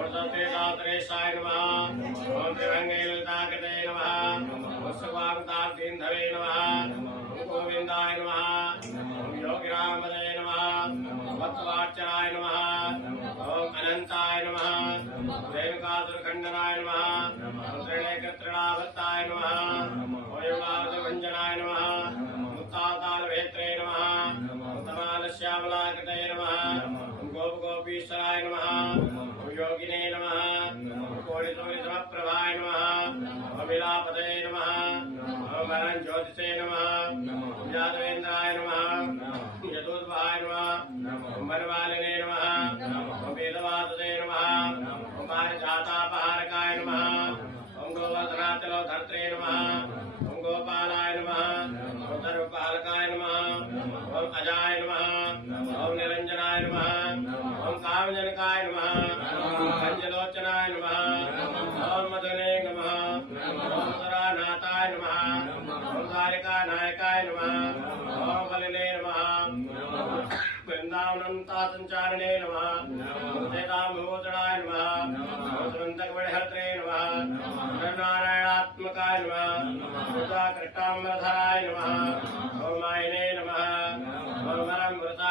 ूर्धतेदात्रेशाय नमः। ओम त्रिभंगे ललिताकृते नमः। पुष्पवागताब्दीन्धवे नमः। ओम गोविन्दाय नमः। ओम योगिरामदे नमः। वत्सवाच्चराय नमः। ओम अनंताय नमः। रेणुकासुरखण्डनाय नमः। ओम त्रिनेत्रतृणावर्ताय नमः। ओम योगावतभञ्जनाय नमः। मुक्तावतारवेत्रे नमः। उत्तमालश्यामलाकृते नमः। ओम गोपगोपीश्वराय नमः। ओम योगिने नमः। ओम कोटिसूर्यसमप्रभाय नमः। ओम विलापते नमः। ओम ज्योतिषे नमः। ओम यादवेन्द्राय नमः। ओम यदूद्भाय नमः। ओम वनमालिने नमः। ओम वेदवासुदे नमः। ओम पारिजातापहारकाय नमः। ओम गोवर्धनाचलोधर्त्रे नमः। ओम गोपालाय नमः। ओम सर्वपालकाय नमः। ओम अजाय नमः। ओम निरंजनाय नमः। ओम कामजनकाय नमः। ओम पंचलोचनाय नमः। ओम मधुने नमः। ओम सुरानाथाय नमः। ओम द्वारिकानायकाय नमः। ओम बलिने नमः। वृंदावनंतासंचारिणे नमः। ओम चेताभूषणाय नमः। ओम सुमंतकमणिहर्त्रे नमः। नारायणात्मकाय नमः। कृष्णाम्बरधराय नमः। ओम मायिने नमः। ओम वरमृता